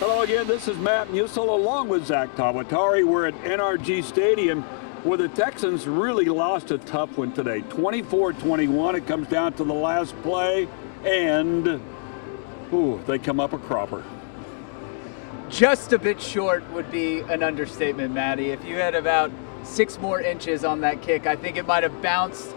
Hello again, this is Matt Musil along with Zack Tawatari. We're at NRG Stadium where the Texans really lost a tough one today. 24-21, it comes down to the last play, and they come up a cropper. Just a bit short would be an understatement, Matty. If you had about 6 more inches on that kick, I think it might have bounced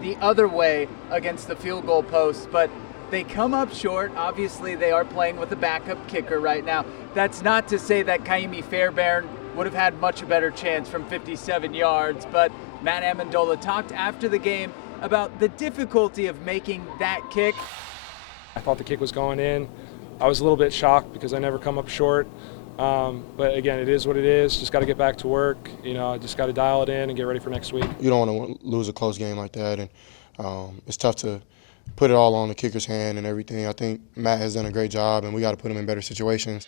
the other way against the field goal post, but they come up short. Obviously, they are playing with a backup kicker right now. That's not to say that KHOU Fairbairn would have had much better chance from 57 yards, but Matt Amendola talked after the game about the difficulty of making that kick. I thought the kick was going in. I was a little bit shocked because I never come up short. But again, it is what it is. Just got to get back to work. Just got to dial it in and get ready for next week. You don't want to lose a close game like that, and it's tough to put it all on the kicker's hand and everything. I think Matt has done a great job, and we got to put him in better situations.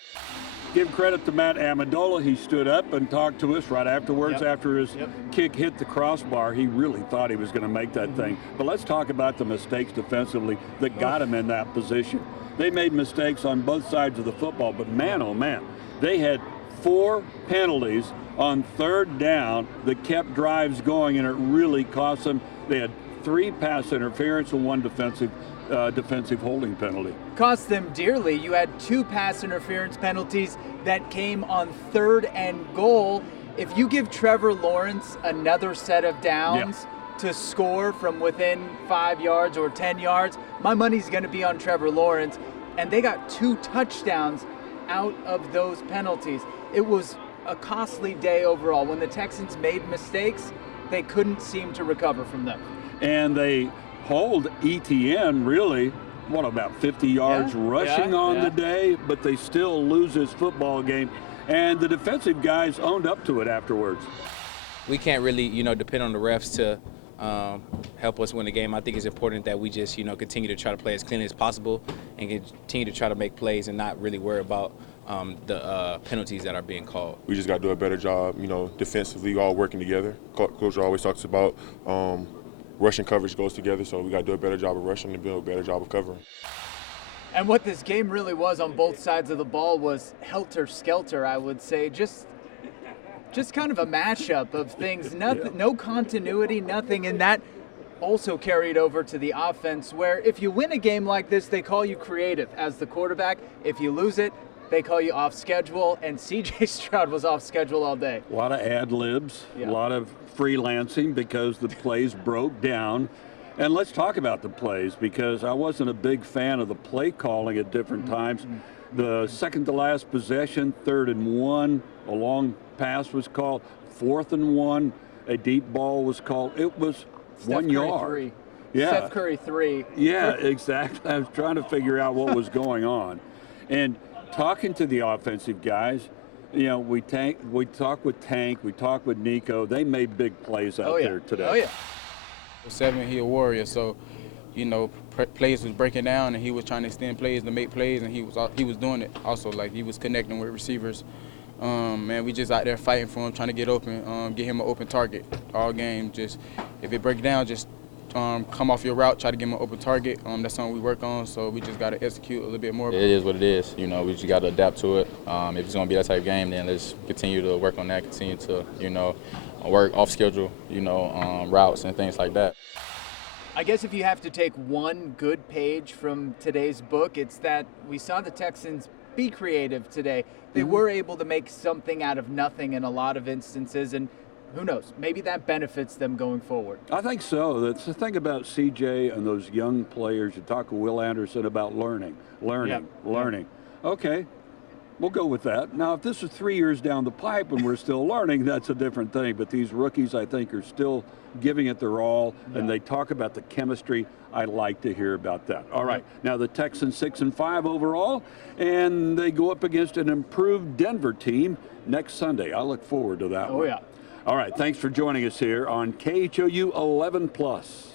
Give credit to Matt Amendola. He stood up and talked to us right afterwards. After his kick hit the crossbar, he really thought he was going to make that thing. But let's talk about the mistakes defensively that got him in that position. They made mistakes on both sides of the football, but man, oh man, they had 4 penalties on 3rd down that kept drives going, and it really cost them. They had 3 pass interference and 1 defensive holding penalty. Cost them dearly. You had 2 pass interference penalties that came on 3rd and goal. If you give Trevor Lawrence another set of downs to score from within 5 yards or 10 yards, my money's going to be on Trevor Lawrence. And they got 2 touchdowns out of those penalties. It was a costly day overall. When the Texans made mistakes, they couldn't seem to recover from them. And they hold ETN really, about 50 yards rushing on the day, but they still lose this football game. And the defensive guys owned up to it afterwards. We can't really, depend on the refs to help us win the game. I think it's important that we just, continue to try to play as clean as possible and continue to try to make plays and not really worry about the penalties that are being called. We just got to do a better job, defensively, all working together. Coach always talks about rushing coverage goes together, so we got to do a better job of rushing and do a better job of covering. And what this game really was on both sides of the ball was helter-skelter, I would say. Just kind of a mashup of things, no continuity, nothing, and that also carried over to the offense, where if you win a game like this, they call you creative as the quarterback. If you lose it, they call you off schedule, and C.J. Stroud was off schedule all day. A lot of ad-libs, a lot of freelancing because the plays broke down. And let's talk about the plays, because I wasn't a big fan of the play calling at different times. The second to last possession, 3rd and 1, a long pass was called. 4th and 1, a deep ball was called. It was Steph 1 Curry yard. 3. Yeah. Steph Curry 3. Yeah, exactly. I was trying to figure out what was going on. And talking to the offensive guys, we talked with Tank, we talked with Nico. They made big plays out there today. Oh, yeah. 7, he a warrior, so plays was breaking down, and he was trying to extend plays to make plays, and he was doing it also. Like, he was connecting with receivers. Man, we just out there fighting for him, trying to get open, get him an open target all game. Just if it breaks down, just come off your route, try to get him an open target. That's something we work on, so we just got to execute a little bit more. It is what it is. We just got to adapt to it. If it's going to be that type of game, then let's continue to work on that, continue to, work off schedule, routes and things like that. I guess if you have to take one good page from today's book, it's that we saw the Texans be creative today. They were able to make something out of nothing in a lot of instances, and who knows, maybe that benefits them going forward. I think so. That's the thing about CJ and those young players. You talk to Will Anderson about learning. Okay, we'll go with that. Now, if this is 3 years down the pipe and we're still learning, that's a different thing. But these rookies, I think, are still giving it their all, and they talk about the chemistry. I like to hear about that. All right, now the Texans 6-5 overall, and they go up against an improved Denver team next Sunday. I look forward to that one. Oh, yeah. All right, thanks for joining us here on KHOU 11+.